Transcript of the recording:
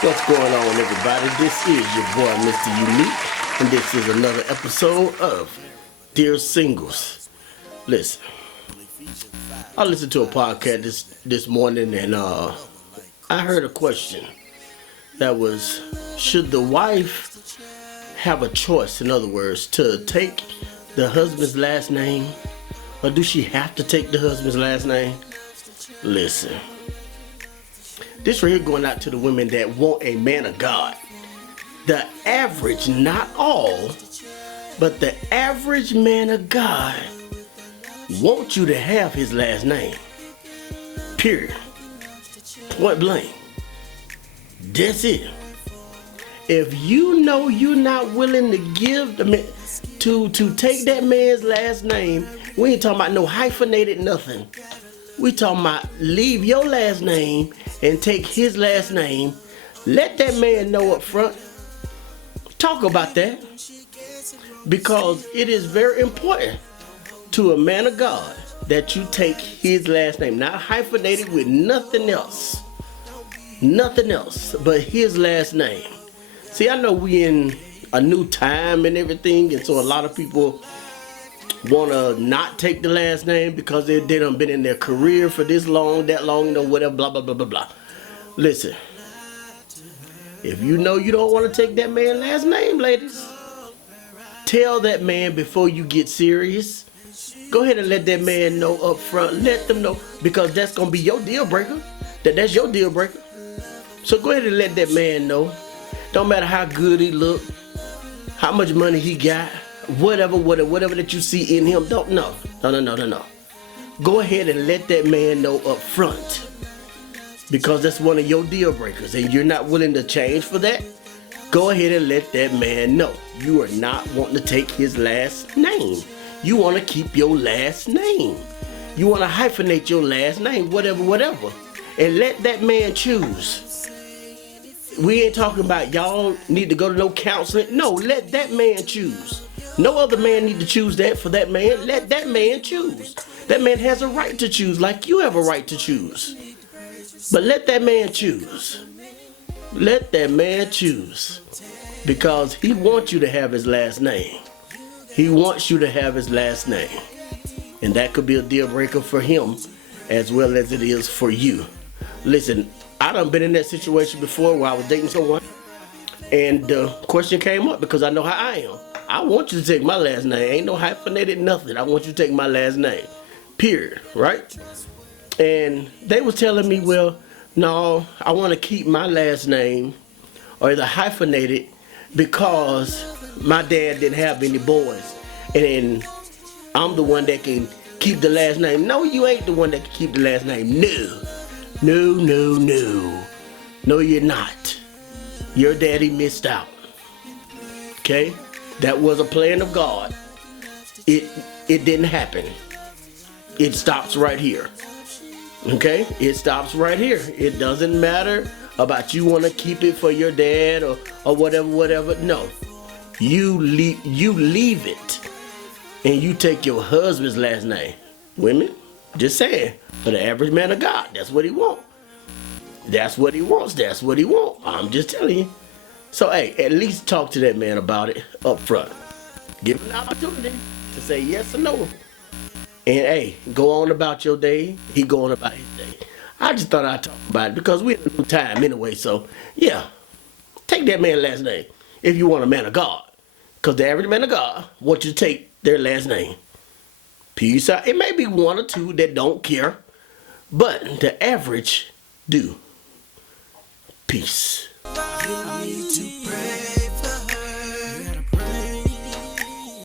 What's going on, everybody? This is your boy, Mr. Unique, and this is another episode of Dear Singles. Listen, I listened to a podcast this morning, and I heard a question that was, should the wife have a choice, in other words, to take the husband's last name, or do she have to take the husband's last name? Listen. This right here going out to the women that want a man of God. The average, not all, but the average man of God wants you to have his last name. Period. Point blank. That's it. If you know you're not willing to give the man, to take that man's last name, we ain't talking about no hyphenated nothing. We talking about leave your last name and take his last name. Let that man know up front. Talk about that. Because it is very important to a man of God that you take his last name. Not hyphenated with nothing else. Nothing else but his last name. See, I know we in a new time and everything, and so a lot of people want to not take the last name because they done been in their career for this long, that long, you know, whatever, blah, blah, blah, blah, blah. Listen, if you know you don't want to take that man's last name, ladies, tell that man before you get serious. Go ahead and let that man know up front. Let them know, because that's going to be your deal breaker. That's your deal breaker. So go ahead and let that man know. Don't matter how good he look, how much money he got, whatever that you see in him, don't know. No. Go ahead and let that man know up front, because that's one of your deal breakers and you're not willing to change for that. Go ahead and let that man know you are not wanting to take his last name. You want to keep your last name. You want to hyphenate your last name, whatever. And let that man choose. We ain't talking about y'all need to go to no counseling. No, let that man choose. No other man need to choose that for that man. Let that man choose. That man has a right to choose like you have a right to choose. But let that man choose. Let that man choose. Because he wants you to have his last name. He wants you to have his last name. And that could be a deal breaker for him as well as it is for you. Listen, I done been in that situation before where I was dating someone, and the question came up because I know how I am. I want you to take my last name. Ain't no hyphenated nothing. I want you to take my last name. Period. Right? And they was telling me, well, no, I want to keep my last name or either hyphenated because my dad didn't have any boys. And I'm the one that can keep the last name. No, you ain't the one that can keep the last name. No. No, you're not. Your daddy missed out. Okay? That was a plan of God. It didn't happen. It stops right here. Okay? It stops right here. It doesn't matter about you want to keep it for your dad or whatever. No. You leave it. And you take your husband's last name. Women, just saying. For the average man of God, that's what he wants. That's what he wants. I'm just telling you. So, hey, at least talk to that man about it up front. Give him an opportunity to say yes or no. And, hey, go on about your day. He going about his day. I just thought I'd talk about it because we're in a new time anyway. So, yeah, take that man's last name if you want a man of God. Because the average man of God wants you to take their last name. Peace out. It may be one or two that don't care, but the average do. Peace. You need to pray.